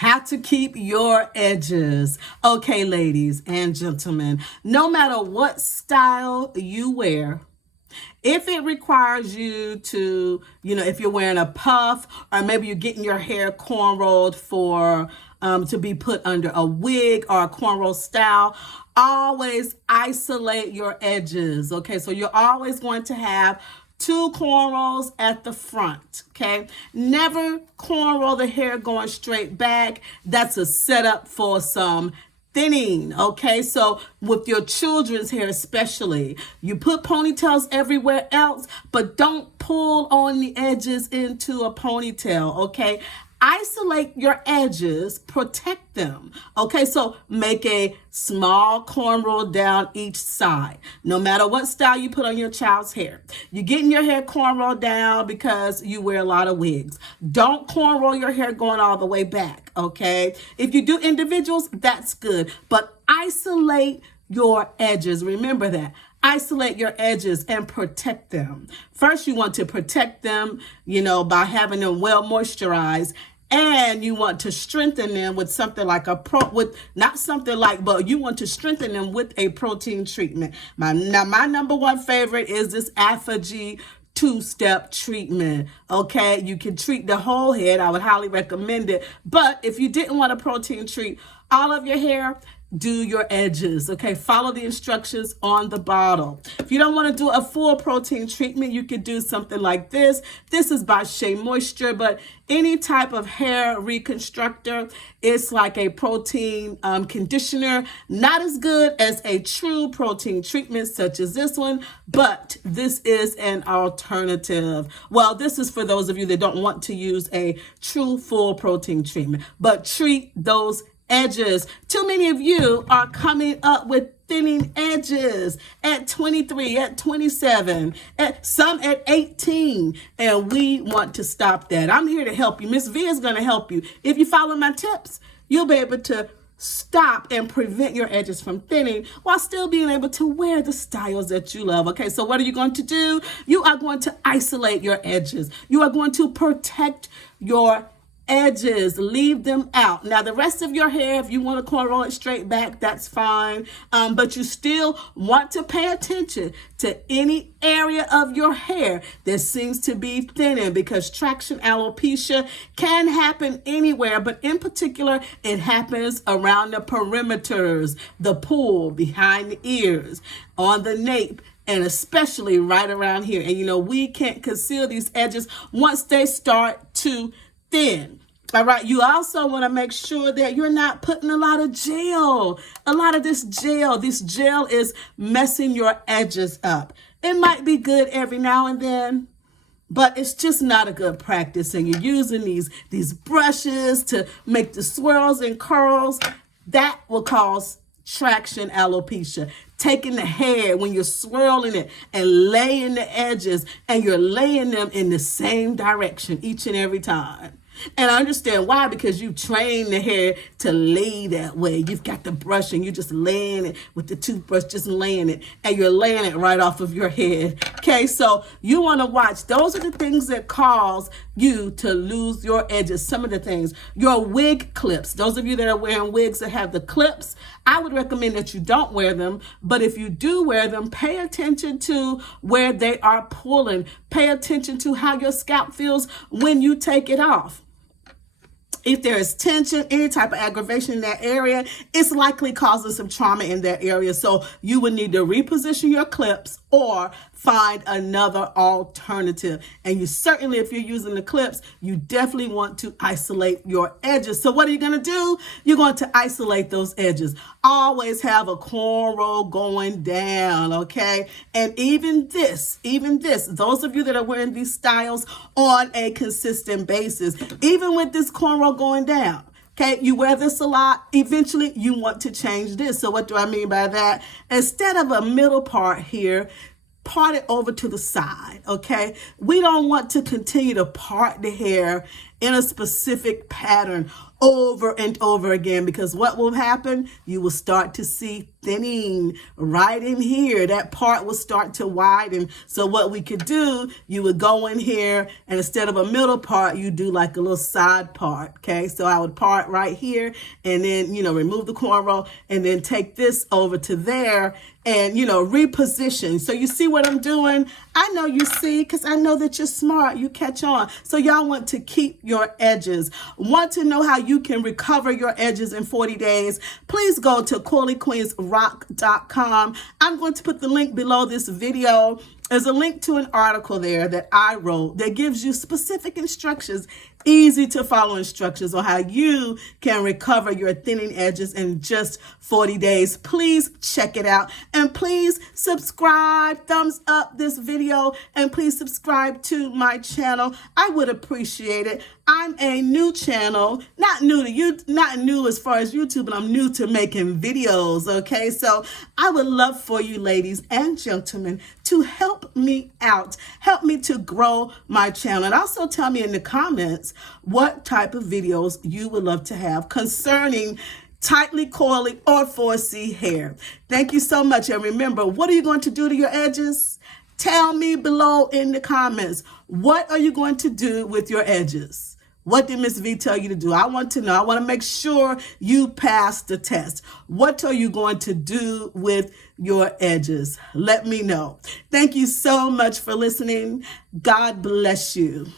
How to keep your edges. Okay, ladies and gentlemen, no matter what style you wear, if it requires you to, if you're wearing a puff or maybe you're getting your hair cornrowed for to be put under a wig or a cornrow style, always isolate your edges. Okay, so you're always going to have two cornrows at the front. Okay, never cornrow the hair going straight back. That's a setup for some thinning. Okay, so with your children's hair especially, you put ponytails everywhere else, but don't pull on the edges into a ponytail. Okay, isolate your edges, protect them. Okay, so make a small cornrow down each side, no matter what style you put on your child's hair. You're getting your hair cornrow down because you wear a lot of wigs. Don't cornrow your hair going all the way back. Okay, if you do individuals, that's good, but isolate your edges. Remember that. Isolate your edges and protect them. First, you want to protect them, by having them well moisturized. And you want to strengthen them with something like but you want to strengthen them with a protein treatment. My number one favorite is this Apogee two-step treatment. Okay, you can treat the whole head. I would highly recommend it. But if you didn't want a protein treat all of your hair, do your edges. Okay, follow the instructions on the bottle. If you don't want to do a full protein treatment, you could do something like this. This is by Shea Moisture, but any type of hair reconstructor, it's like a protein conditioner. Not as good as a true protein treatment such as this one, but this is an alternative. Well, this is for those of you that don't want to use a true full protein treatment, but treat those edges. Too many of you are coming up with thinning edges at 23, at 27, at some at 18, and we want to stop that. I'm here to help you. Miss V is going to help you. If you follow my tips, you'll be able to stop and prevent your edges from thinning while still being able to wear the styles that you love. Okay, so what are you going to do? You are going to isolate your edges. You are going to protect your edges, leave them out. Now the rest of your hair, if you want to cornrow it straight back, that's fine, but you still want to pay attention to any area of your hair that seems to be thinning, because traction alopecia can happen anywhere, but in particular it happens around the perimeters, the pool, behind the ears, on the nape, and especially right around here. And we can't conceal these edges once they start to thin. All right, you also want to make sure that you're not putting a lot of gel. A lot of this gel is messing your edges up. It might be good every now and then, but it's just not a good practice. And you're using these brushes to make the swirls and curls. That will cause traction alopecia. Taking the hair when you're swirling it and laying the edges, and you're laying them in the same direction each and every time. And I understand why, because you train the hair to lay that way. You've got the brush and you're just laying it with the toothbrush, just laying it, and you're laying it right off of your head. Okay, so you want to watch. Those are the things that cause you to lose your edges. Some of the things, your wig clips. Those of you that are wearing wigs that have the clips, I would recommend that you don't wear them. But if you do wear them, pay attention to where they are pulling. Pay attention to how your scalp feels when you take it off. If there is tension, any type of aggravation in that area, it's likely causing some trauma in that area. So you would need to reposition your clips or find another alternative. And you certainly, if you're using the clips, you definitely want to isolate your edges. So what are you going to do? You're going to isolate those edges. Always have a cornrow going down, okay? And even this, those of you that are wearing these styles on a consistent basis, even with this cornrow going down, okay, you wear this a lot, eventually you want to change this. So what do I mean by that? Instead of a middle part here, part it over to the side, okay? We don't want to continue to part the hair in a specific pattern over and over again, because what will happen? You will start to see thinning right in here. That part will start to widen. So what we could do, you would go in here, and instead of a middle part, you do like a little side part. Okay, so I would part right here, and then, you know, remove the cornrow, and then take this over to there, and, you know, reposition. So you see what I'm doing? I know you see, because I know that you're smart. You catch on. So y'all want to keep your edges. Want to know how you can recover your edges in 40 days? Please go to CooleyQueensRock.com. I'm going to put the link below this video. There's a link to an article there that I wrote that gives you specific instructions, easy to follow instructions on how you can recover your thinning edges in just 40 days. Please check it out, and please subscribe, thumbs up this video, and please subscribe to my channel. I would appreciate it. I'm a new channel, not new to you, not new as far as YouTube, but I'm new to making videos, okay? So I would love for you, ladies and gentlemen, to help me out, help me to grow my channel, and also tell me in the comments what type of videos you would love to have concerning tightly coily or 4C hair. Thank you so much, and remember, what are you going to do to your edges? Tell me below in the comments. What are you going to do with your edges? What did Miss V tell you to do? I want to know. I want to make sure you pass the test. What are you going to do with your edges? Let me know. Thank you so much for listening. God bless you.